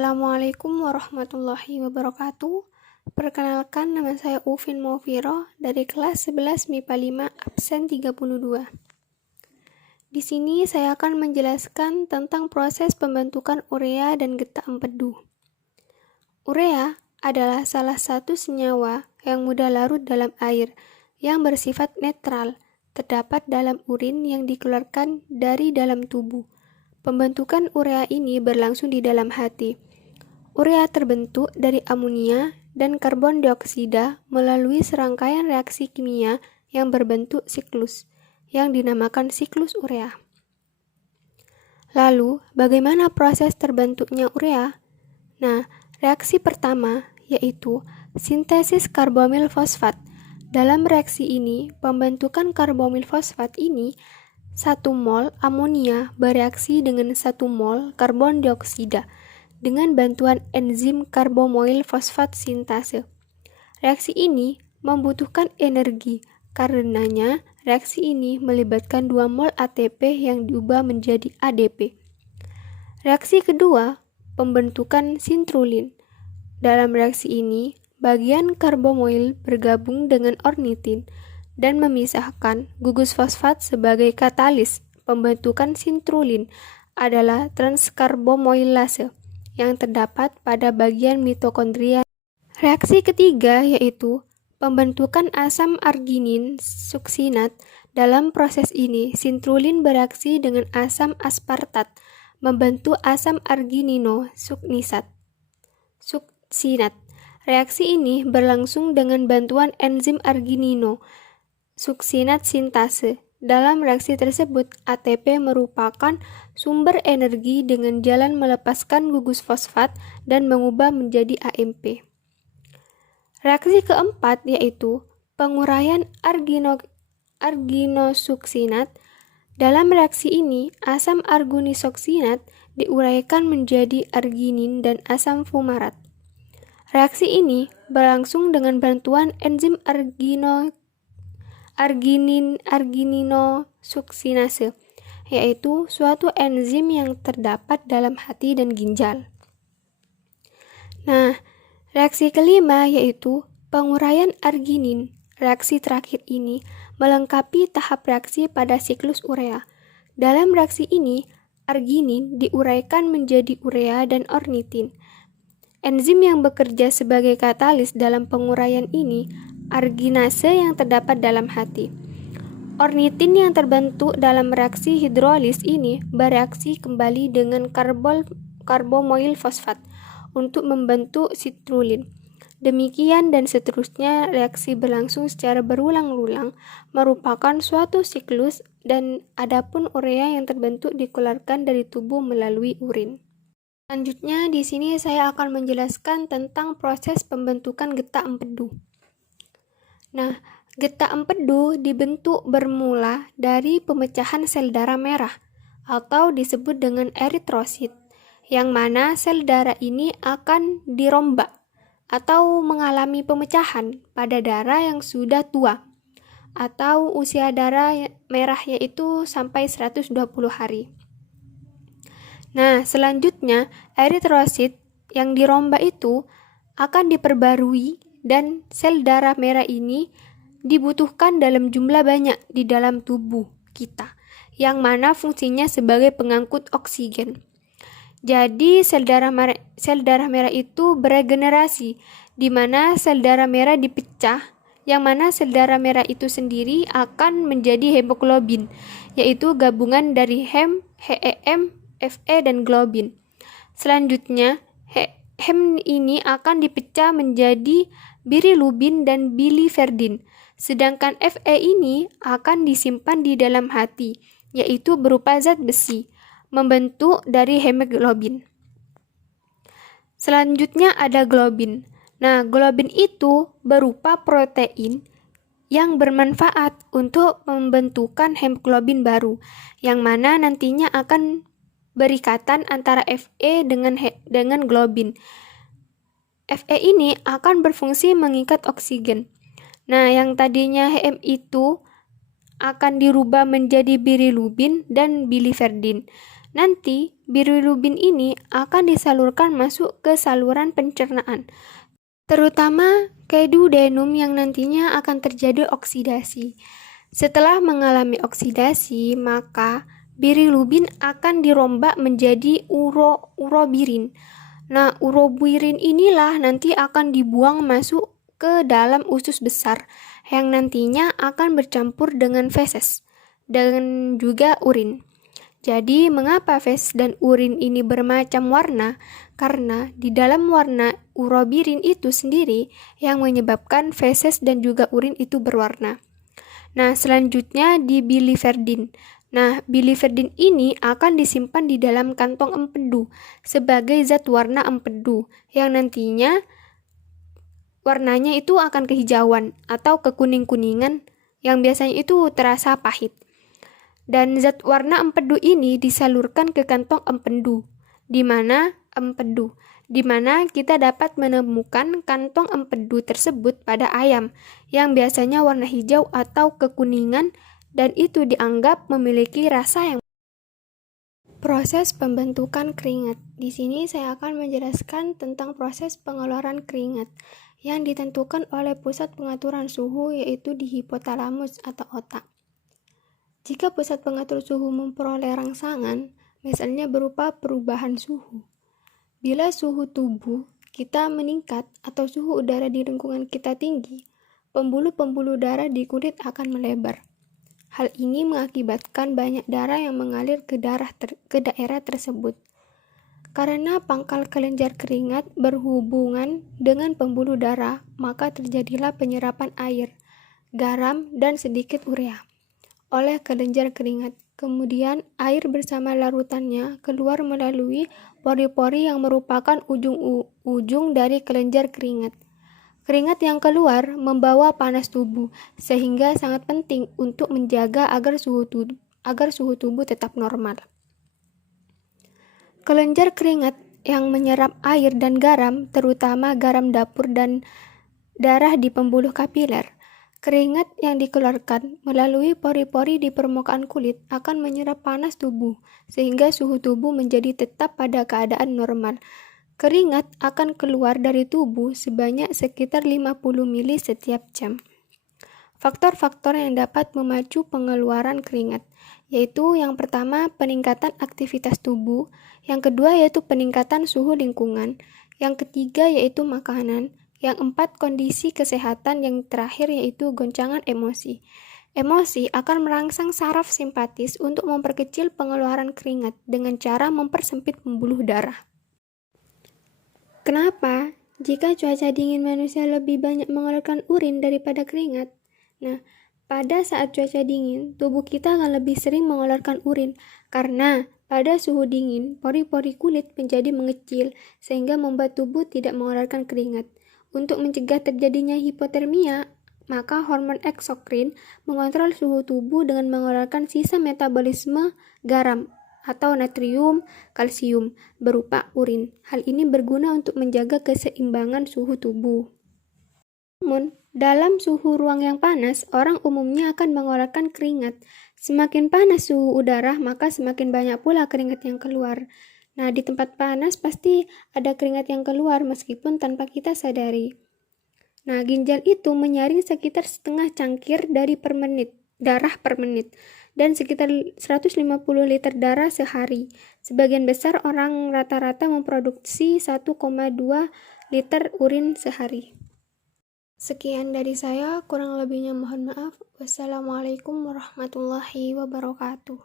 Assalamualaikum warahmatullahi wabarakatuh. Perkenalkan, nama saya Ufin Maufiro dari kelas 11 MIPA 5 absen 32. Di sini saya akan menjelaskan tentang proses pembentukan urea dan getah empedu. Urea adalah salah satu senyawa yang mudah larut dalam air yang bersifat netral, terdapat dalam urin yang dikeluarkan dari dalam tubuh. Pembentukan urea ini berlangsung di dalam hati. Urea terbentuk dari amonia dan karbon dioksida melalui serangkaian reaksi kimia yang berbentuk siklus, yang dinamakan siklus urea. Lalu, bagaimana proses terbentuknya urea? Nah, reaksi pertama yaitu sintesis karbamil fosfat. Dalam reaksi ini, pembentukan karbamil fosfat ini 1 mol amonia bereaksi dengan 1 mol karbon dioksida dengan bantuan enzim karbomoil fosfat sintase. Reaksi ini membutuhkan energi, karenanya reaksi ini melibatkan 2 mol ATP yang diubah menjadi ADP. Reaksi kedua, pembentukan sintrulin. Dalam reaksi ini, bagian karbomoil bergabung dengan ornitin dan memisahkan gugus fosfat sebagai katalis. Pembentukan sintrulin adalah transkarbomoilase yang terdapat pada bagian mitokondria. Reaksi ketiga yaitu pembentukan asam arginin suksinat. Dalam proses ini, sintrulin bereaksi dengan asam aspartat, membentuk asam arginino suksinat. Reaksi ini berlangsung dengan bantuan enzim arginino suksinat sintase. Dalam reaksi tersebut, ATP merupakan sumber energi dengan jalan melepaskan gugus fosfat dan mengubah menjadi AMP. Reaksi keempat yaitu penguraian arginosuksinat. Dalam reaksi ini, asam arginisoksinat diuraikan menjadi arginin dan asam fumarat. Reaksi ini berlangsung dengan bantuan enzim argininosuksinase, yaitu suatu enzim yang terdapat dalam hati dan ginjal. Nah, reaksi kelima yaitu penguraian arginin. Reaksi terakhir ini melengkapi tahap reaksi pada siklus urea. Dalam reaksi ini, arginin diuraikan menjadi urea dan ornitin. Enzim yang bekerja sebagai katalis dalam penguraian ini arginase yang terdapat dalam hati. Ornitin yang terbentuk dalam reaksi hidrolis ini bereaksi kembali dengan karbomoil fosfat untuk membentuk sintrulin. Demikian dan seterusnya, reaksi berlangsung secara berulang-ulang merupakan suatu siklus, dan adapun urea yang terbentuk dikeluarkan dari tubuh melalui urin. Selanjutnya, di sini saya akan menjelaskan tentang proses pembentukan getah empedu. Nah, getah empedu dibentuk bermula dari pemecahan sel darah merah atau disebut dengan eritrosit, yang mana sel darah ini akan dirombak atau mengalami pemecahan pada darah yang sudah tua atau usia darah merah yaitu sampai 120 hari. Nah, selanjutnya eritrosit yang dirombak itu akan diperbarui dan sel darah merah ini dibutuhkan dalam jumlah banyak di dalam tubuh kita, yang mana fungsinya sebagai pengangkut oksigen. Jadi sel darah merah itu beregenerasi, di mana sel darah merah dipecah, yang mana sel darah merah itu sendiri akan menjadi hemoglobin, yaitu gabungan dari hem, Fe, dan globin. Selanjutnya, hem ini akan dipecah menjadi bilirubin dan biliverdin. Sedangkan Fe ini akan disimpan di dalam hati, yaitu berupa zat besi, membentuk dari hemoglobin. Selanjutnya ada globin. Nah, globin itu berupa protein yang bermanfaat untuk pembentukan hemoglobin baru, yang mana nantinya akan berikatan antara Fe dengan globin. Fe ini akan berfungsi mengikat oksigen. Nah, yang tadinya Hem itu akan dirubah menjadi bilirubin dan biliverdin. Nanti bilirubin ini akan disalurkan masuk ke saluran pencernaan, terutama ke duodenum yang nantinya akan terjadi oksidasi. Setelah mengalami oksidasi, maka bilirubin akan dirombak menjadi urobirin. Nah, urobirin inilah nanti akan dibuang masuk ke dalam usus besar yang nantinya akan bercampur dengan feses dan juga urin. Jadi, mengapa feses dan urin ini bermacam warna? Karena di dalam warna urobirin itu sendiri yang menyebabkan feses dan juga urin itu berwarna. Nah, selanjutnya di biliverdin. Nah, biliverdin ini akan disimpan di dalam kantong empedu sebagai zat warna empedu yang nantinya warnanya itu akan kehijauan atau kekuning-kuningan yang biasanya itu terasa pahit. Dan zat warna empedu ini disalurkan ke kantong empedu, di mana kita dapat menemukan kantong empedu tersebut pada ayam yang biasanya warna hijau atau kekuningan dan itu dianggap memiliki rasa yang. Proses pembentukan keringat. Di sini saya akan menjelaskan tentang proses pengeluaran keringat yang ditentukan oleh pusat pengaturan suhu yaitu di hipotalamus atau otak. Jika pusat pengatur suhu memperoleh rangsangan, misalnya berupa perubahan suhu, bila suhu tubuh kita meningkat atau suhu udara di lingkungan kita tinggi, pembuluh-pembuluh darah di kulit akan melebar. Hal ini mengakibatkan banyak darah yang mengalir ke daerah tersebut. Karena pangkal kelenjar keringat berhubungan dengan pembuluh darah, maka terjadilah penyerapan air, garam, dan sedikit urea oleh kelenjar keringat. Kemudian air bersama larutannya keluar melalui pori-pori yang merupakan ujung-ujung dari kelenjar keringat. Keringat yang keluar membawa panas tubuh, sehingga sangat penting untuk menjaga agar suhu tubuh tetap normal. Kelenjar keringat yang menyerap air dan garam, terutama garam dapur dan darah di pembuluh kapiler. Keringat yang dikeluarkan melalui pori-pori di permukaan kulit akan menyerap panas tubuh, sehingga suhu tubuh menjadi tetap pada keadaan normal. Keringat akan keluar dari tubuh sebanyak sekitar 50 mili setiap jam. Faktor-faktor yang dapat memacu pengeluaran keringat, yaitu yang pertama peningkatan aktivitas tubuh, yang kedua yaitu peningkatan suhu lingkungan, yang ketiga yaitu makanan, yang empat kondisi kesehatan, yang terakhir yaitu goncangan emosi. Emosi akan merangsang saraf simpatis untuk memperkecil pengeluaran keringat dengan cara mempersempit pembuluh darah. Kenapa? Jika cuaca dingin manusia lebih banyak mengeluarkan urin daripada keringat. Nah, pada saat cuaca dingin, tubuh kita akan lebih sering mengeluarkan urin karena pada suhu dingin, pori-pori kulit menjadi mengecil sehingga membuat tubuh tidak mengeluarkan keringat. Untuk mencegah terjadinya hipotermia, maka hormon eksokrin mengontrol suhu tubuh dengan mengeluarkan sisa metabolisme garam atau natrium, kalsium berupa urin. Hal ini berguna untuk menjaga keseimbangan suhu tubuh. Namun, dalam suhu ruang yang panas, orang umumnya akan mengeluarkan keringat. Semakin panas suhu udara, maka semakin banyak pula keringat yang keluar. Nah, di tempat panas pasti ada keringat yang keluar meskipun tanpa kita sadari. Nah, ginjal itu menyaring sekitar setengah cangkir darah per menit dan sekitar 150 liter darah sehari. Sebagian besar orang rata-rata memproduksi 1,2 liter urin sehari. Sekian dari saya, kurang lebihnya mohon maaf. Wassalamualaikum warahmatullahi wabarakatuh.